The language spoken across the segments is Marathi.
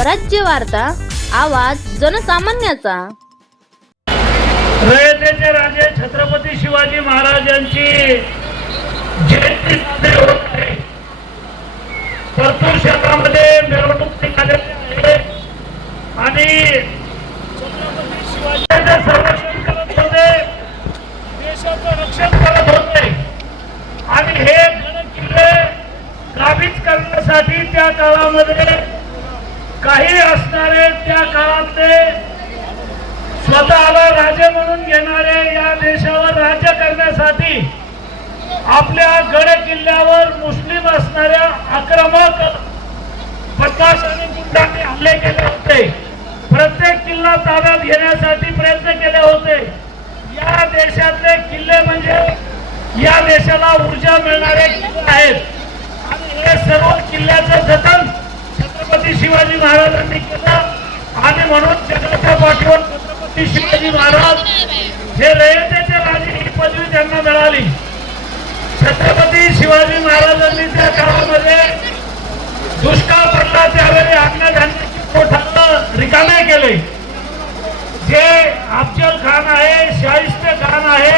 स्वराज्य वार्ता आवाज जनसामान्याचा. रयतेचे राजे छत्रपती शिवाजी महाराजांची जयंती परतूर शहरामध्ये मिरवणूक निघालेली आहे. आणि छत्रपती संरक्षण करत होते देशाचं रक्षण करत होते आणि हे किल्ले काबीज करण्यासाठी त्या काळामध्ये काही असणारे त्या काळातले स्वतःला राजे म्हणून घेणारे या देशावर राज्य करण्यासाठी आपल्या गड किल्ल्यावर मुस्लिम असणाऱ्या आक्रमक पचास आणि गुंडांनी हल्ले केले होते. प्रत्येक किल्ला ताब्यात घेण्यासाठी प्रयत्न केले होते. या देशातले किल्ले म्हणजे या देशाला ऊर्जा मिळणारे किल्ले आहेत. आणि हे सर्व किल्ल्याचं जतन छत्रपती शिवाजी महाराजांनी केलं. आणि म्हणून जगाच्या पाठीवर छत्रपती शिवाजी महाराज हे रयतेचे राजे ही पदवी त्यांना मिळाली. छत्रपती शिवाजी महाराजांनी त्या काळामध्ये दुष्काळ पडला त्यावेळी अन्नधान्याची कोठानं रिकामे केले. जे अफजल खान आहे शाहिस्ते खान आहे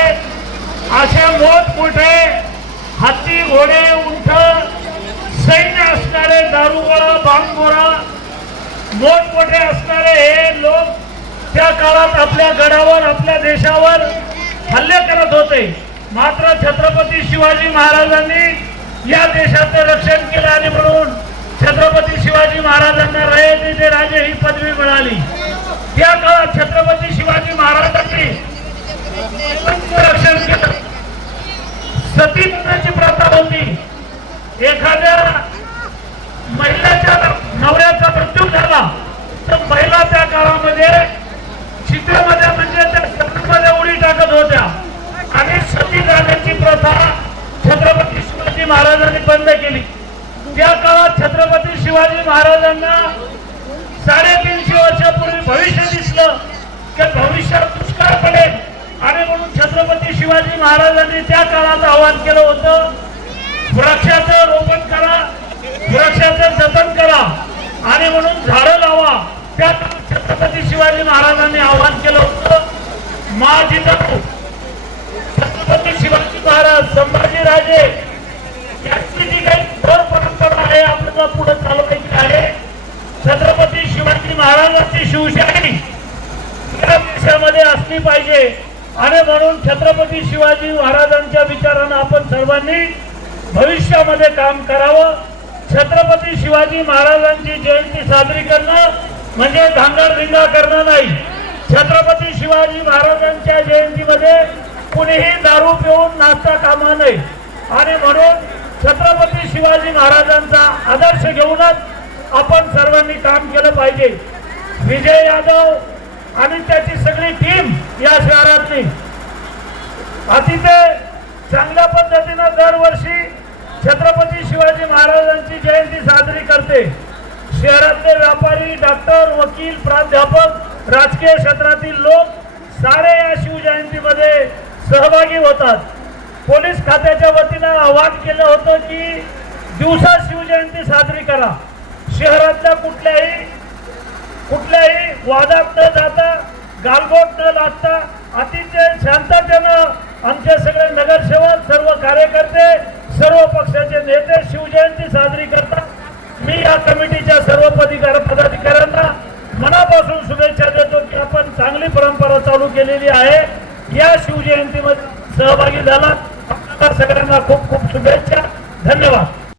मोठमोठे असणारे हे लोक त्या काळात आपल्या गडावर आपल्या देशावर हल्ले करत होते. मात्र छत्रपती शिवाजी महाराजांनी या देशाचं रक्षण केलं आणि म्हणून छत्रपती शिवाजी महाराजांना रयतेचे राजे ही पदवी मिळाली. त्या काळात छत्रपती शिवाजी महाराजांनी रक्षण केलं. सतीपणाची प्रथा होती. एखाद्या महिलेच्या नवऱ्याचा मृत्यू झाला. तर महिला त्या काळामध्ये चितेमध्ये म्हणजे त्या सत्तेमध्ये उडी टाकत होत्या. आणि सती जाण्याची प्रथा छत्रपती शिवाजी महाराजांनी बंद केली. त्या काळात छत्रपती शिवाजी महाराजांना साडेतीनशे वर्षापूर्वी भविष्य दिसलं. की भविष्यात दुष्काळ पडेल. आणि म्हणून छत्रपती शिवाजी महाराजांनी त्या काळात आवाहन केलं होतं वृक्षाचं रोपण करा वृक्षाचं जतन करा आणि म्हणून झाडं लावा त्या काळात छत्रपती शिवाजी महाराजांनी आवाहन केलं होतं माझी जणू छत्रपती शिवाजी महाराज संभाजी राजे यांची जी काही थोर परंपरा आहे आपल्याला पुढे चालवायची आहे छत्रपती शिवाजी महाराजांची शिवशाही या देशामध्ये असली पाहिजे. आणि म्हणून छत्रपती शिवाजी महाराजांच्या विचारानं आपण सर्वांनी भविष्यामध्ये काम करावं. छत्रपती शिवाजी महाराजांची जयंती साजरी करणं म्हणजे धांगडधिंगा करणं नाही. छत्रपती शिवाजी महाराजांच्या जयंतीमध्ये कुणीही दारू पिऊन नाचता कामा नये. आणि म्हणून छत्रपती शिवाजी महाराजांचा आदर्श घेऊनच आपण सर्वांनी काम केलं पाहिजे. विजय यादव आणि त्याची सगळी टीम या शहरातली. अतिशय चांगल्या पद्धतीनं दरवर्षी छत्रपती शिवाजी महाराजांची जयंती साजरी करते. शहरातले व्यापारी डॉक्टर वकील प्राध्यापक राजकीय क्षेत्रातील लोक सारे या शिवजयंतीमध्ये सहभागी होतात. पोलीस खात्याच्या वतीनं आवाहन केलं होतं की दिवसा शिवजयंती साजरी करा. शहरातल्या कुठल्याही कुठल्याही वादात न जाता गालबोट न लागता अतिशय शांततेनं आमचे सगळे नगरसेवक सर्व कार्यकर्ते सर्व पक्षाचे नेते शिवजयंती साजरी करतात. मी या कमिटीच्या सर्व पदिकार पदाधिकाऱ्यांना मनापासून शुभेच्छा देतो की आपण चांगली परंपरा चालू केलेली आहे. या शिवजयंतीमध्ये सहभागी झाला आपल्याला सगळ्यांना खूप खूप शुभेच्छा. धन्यवाद.